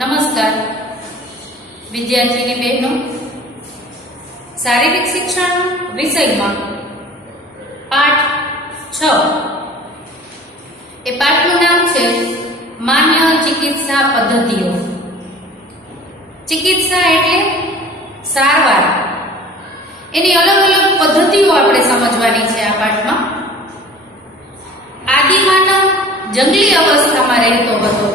નમસ્કાર વિદ્યાર્થીની બહેનો, શારીરિક શિક્ષણ વિષયમાં પાઠ 6 એ પાઠનું નામ છે માન્ય ચિકિત્સા પદ્ધતિઓ. ચિકિત્સા એટલે સારવાર, એની અલગ અલગ પદ્ધતિઓ આપણે સમજવાની છે આ પાઠમાં. આદિમાનવ જંગલી અવસ્થામાં રહેતો હતો.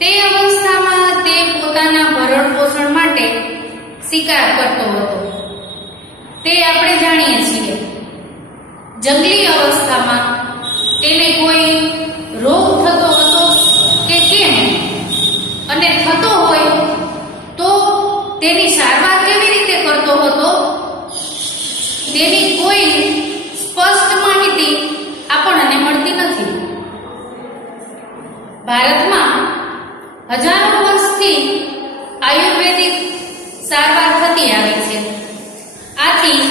તે અવસ્થામાં તે પોતાના ભરણ પોષણ માટે શિકાર કરતો હતો. તે આપણે જાણીએ છીએ. જંગલી અવસ્થામાં તેને કોઈ રોગ થતો હતો કે કેમ, અને થતો હોય તો તેની સારવાર કેવી રીતે કરતો હતો તેની કોઈ સ્પષ્ટ માહિતી આપણને મળતી નથી. ભારતમાં હજારો વર્ષથી આયુર્વેદિક સારવાર થતી આવી છે. આથી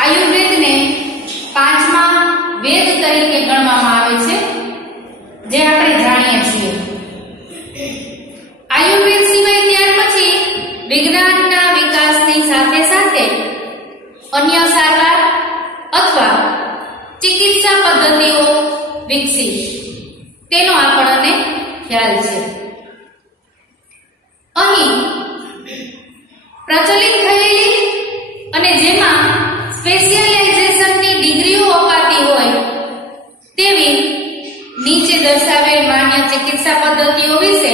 આયુર્વેદને 5મા વેદ તરીકે ગણવામાં આવે છે, જે આપણે જાણીએ છીએ. આયુર્વેદ સિવાય ત્યાર પછી વિજ્ઞાનના વિકાસની સાથે સાથે અન્ય સારવાર અથવા ચિકિત્સા પદ્ધતિઓ વિકસી, તેનો આપણને ખ્યાલ છે. અહીં પ્રચલિત થયેલી અને જેમાં સ્પેશિયલાઇઝેશનની ડિગ્રીઓ અપાતી હોય તેવી નીચે દર્શાવેલ માન્ય ચિકિત્સા પદ્ધતિઓ વિશે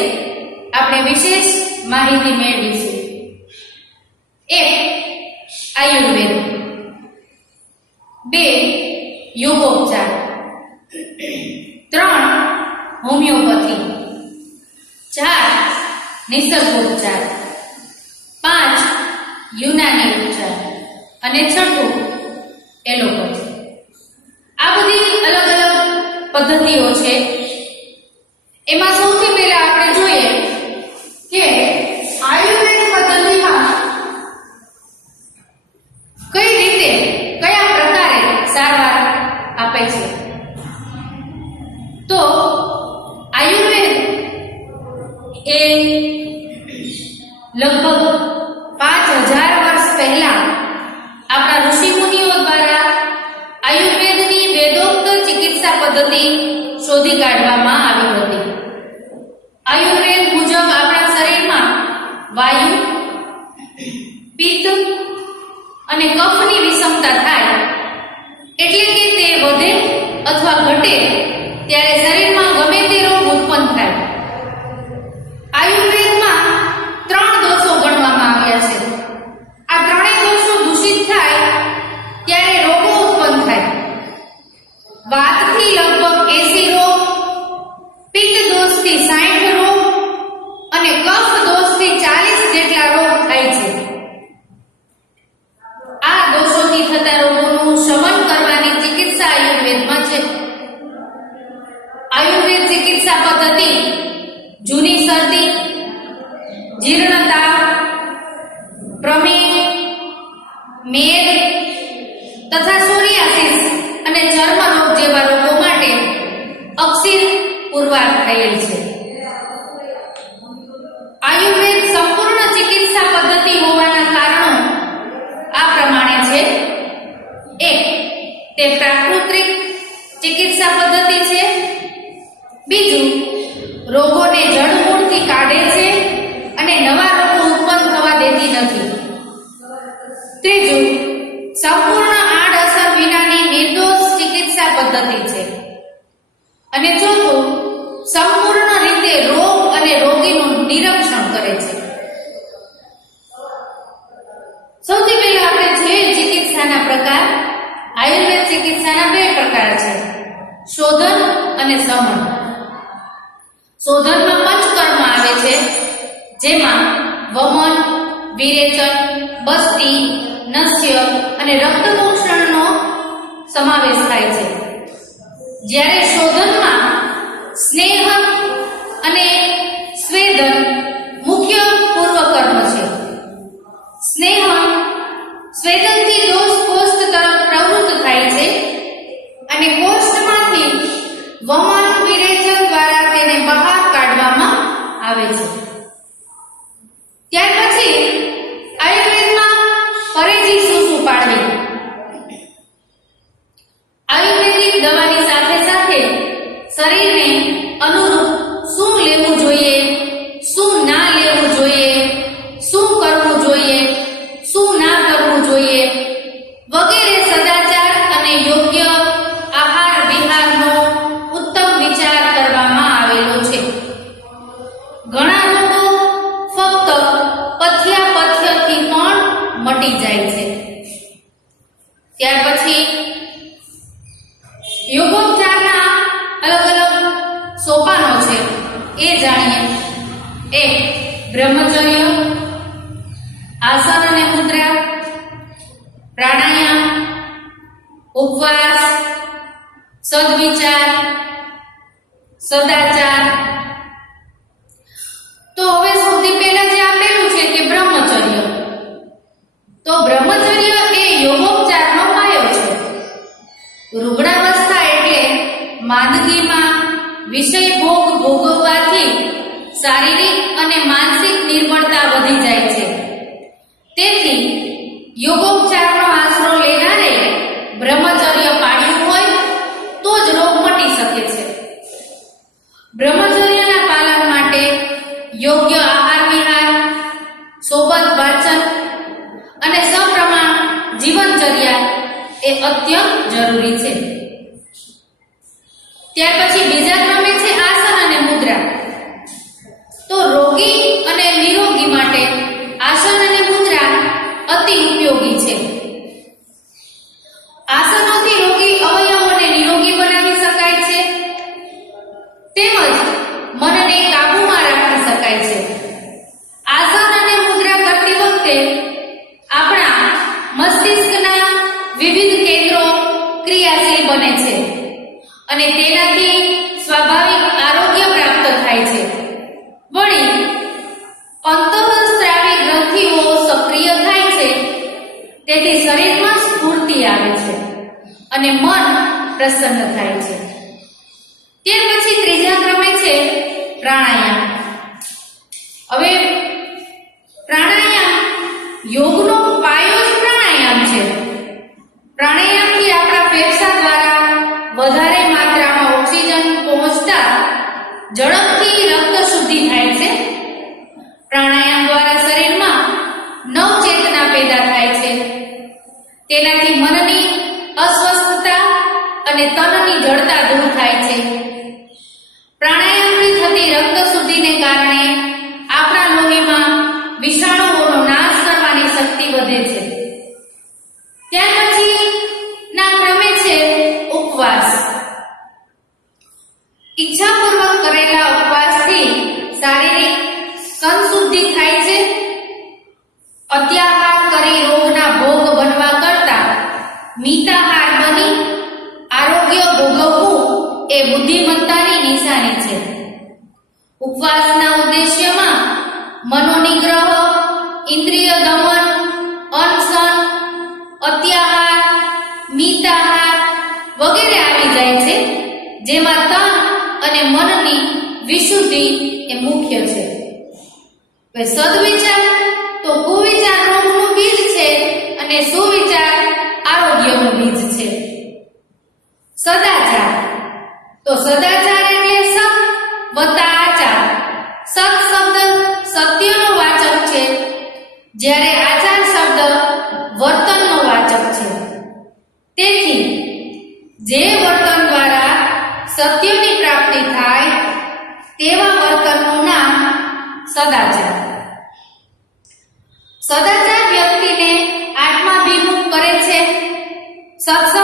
આપણે વિશેષ માહિતી મેળવીશું. 1. આયુર્વેદ. 2. યોગોપચાર. 3. હોમિયોપેથી. 4. નિસર્ગોપચાર. 5. યુનાની ઉપચાર. અને 6. એલોપેથી. આ બધી અલગ અલગ પદ્ધતિઓ છે. એમાં સૌથી પહેલા આપણે જોઈએ કે આયુર્વેદ પદ્ધતિમાં કઈ રીતે, કયા પ્રકારે સારવાર આપે છે. તો આયુર્વેદ એ લગભગ 5000 વર્ષ પહેલા આપણા ઋષિ મુનિઓ દ્વારા આયુર્વેદની વેદોક્ત ચિકિત્સા પદ્ધતિ શોધી કાઢવામાં આવી હતી. આયુર્વેદ મુજબ આપણા શરીરમાં વાયુ, પિત્ત અને કફની વિષમતા થાય, એટલે કે તે વધે અથવા ઘટે ત્યારે શરીરમાં ગમે તે રોગ ઉત્પન્ન થાય. આયુર્વેદમાં 3 દોષો ગણવામાં આવ્યા છે. આ ત્રણેય દોષો દૂષિત થાય ત્યારે રોગો ઉત્પન્ન થાય. વાતથી લગભગ 80 રોગ, પિત્ત દોષથી 60 રોગ અને કફ દોષથી 40 જેટલા રોગ થાય છે. આ દોષોથી થતા રોગોનું શમન કરવાની ચિકિત્સા આયુર્વેદમાં છે. આયુર્વેદ ચિકિત્સા પદ્ધતિ જૂની શરદી, જીર્ણતા, પ્રમેહ, મેદ તથા સોરિયાસિસ અને ચર્મ રોગ જેવા રોગો માટે અક્ષીર પુરવાર થયેલ છે. આયુર્વેદ સંપૂર્ણ ચિકિત્સા પદ્ધતિ હોવાના કારણો આ પ્રમાણે છે. 1. તે પ્રાકૃતિક ચિકિત્સા પદ્ધતિ છે. 2. રોગોને જડમૂળથી કાઢે છે અને નવા રોગો ઉત્પન્ન થવા દેતી નથી. 3. સંપૂર્ણ આડઅસર વિનાની નિર્દોષ ચિકિત્સા પદ્ધતિ છે. અને 4. સંપૂર્ણ રીતે રોગ અને રોગીનું નિરીક્ષણ કરે છે. સૌથી પહેલા આપણે જોઈએ ચિકિત્સાના પ્રકાર. આયુર્વેદ ચિકિત્સાના 2 પ્રકાર છે, શોધન અને શમન. શોધનમાં પંચકર્મ આવે છે, જેમાં વમન, વિરેચન, બસ્તી, નસ્ય અને રક્તમોક્ષણનો સમાવેશ થાય છે. જ્યારે શોધનમાં સ્નેહ અને સ્વેદન મુખ્ય પૂર્વકર્મ છે. સ્વેદનથી દોષ કોષ્ઠ તરફ પ્રવૃત્ત થાય છે અને કોષ્ઠમાંથી વમન વિરેચન દ્વારા તેને બહાર કાઢવામાં આવે છે. એ જાણીએ. 1. બ્રહ્મચર્ય, આસન અને મુદ્રા, પ્રાણાયામ, ઉપવાસ, સદવિચાર, સદાચાર. તો હવે સૌથી પહેલા જે આપેલું છે કે બ્રહ્મચર્ય. તો બ્રહ્મચર્ય એ યોગોપચારનો પાયો છે. રૂગ્ણાવસ્થા એટલે માંદગીમાં વિષય ભોગ ભોગવવાથી શારીરિક અને માનસિક નિર્બળતા વધી જાય છે. તેથી યોગોપચારનો આશરો લેનારે બ્રહ્મચર્ય પાળ્યું હોય તો જ રોગ મટી શકે છે. બ્રહ્મચર્યના પાલન માટે યોગ્ય આહાર વિહાર, સોબત વાંચન અને સપ્રમાણ જીવનચર્યા એ અત્યંત જરૂરી છે. ત્યાર પછી બીજા ક્રમે છે આસન અને મુદ્રા. તો રોગી અને નિરોગી માટે આસન અને મુદ્રા અતિ ઉપયોગી છે. આસનોથી રોગી અવયવોને નિરોગી બનાવી શકાય છે તેમજ મનને કાબૂમાં રાખી શકાય છે. આસન અને મુદ્રા કરતી વખતે આપણા મસ્તિષ્કના વિવિધ કેન્દ્રો ક્રિયાશીલ બને છે અને તેનાથી સ્વાભાવિક આરોગ્ય પ્રાપ્ત થાય છે. વળી અંતઃસ્ત્રાવી ગ્રંથિઓ સક્રિય થાય છે તેથી શરીરમાં સ્ફૂર્તિ આવે છે અને મન પ્રસન્ન થાય છે. ત્યાર પછી ત્રીજા ક્રમે છે પ્રાણાયામ. હવે પ્રાણાયામ યોગનો પાયો જ પ્રાણાયામ છે. પ્રાણાયામથી આપણા ફેફસા દ્વારા વધારે માત્રામાં ઓક્સિજન પહોંચતા ઝડપથી રક્ત શુદ્ધિ થાય છે. પ્રાણાયામ દ્વારા શરીરમાં નવચેતના પેદા થાય છે. તેનાથી મનની અસ્વસ્થતા અને તનની જડતા દૂર થાય છે. પ્રાણાયામથી થતી રક્ત શુદ્ધિને કારણે આપણા લોહીમાં વિષાણુઓનો નાશ કરવાની શક્તિ વધે છે. ત્યાર પછી ના ક્રમે છે ઉપવાસ. ઈચ્છાપૂર્વક કરેલા ઉપવાસથી શારીરિક સંશુદ્ધિ થાય છે. અત્યાહાર કરી રોગના ભોગ બનવા કરતા મિતાહાર બની આરોગ્ય ભોગવવું એ બુદ્ધિમત્તાની નિશાની છે. ઉપવાસના ઉદ્દેશ્યમાં મનોનિગ્રહ, ઇન્દ્રિય દમન, અનશન, અત્યાહાર, મિતાહાર વગેરે આવી જાય છે, જેમાં તન અને મનની વિશુદ્ધિ એ મુખ્ય છે. સદવિચાર તો કુવિચાર રોગનું બીજ છે અને સુવિચાર આરોગ્યનું બીજ છે. સદાચાર તો સદાચાર એટલે સત વત્તા આચાર. સત શબ્દ સત્યનો વાચક છે જ્યારે આચાર શબ્દ વર્તનનો વાચક છે. તેથી જે વર્તન દ્વારા સત્યની પ્રાપ્તિ થાય તેવા વર્તનનું નામ સદાચાર. સદાચાર વ્યક્તિને આત્માભિમુખ કરે છે, સત્સંગ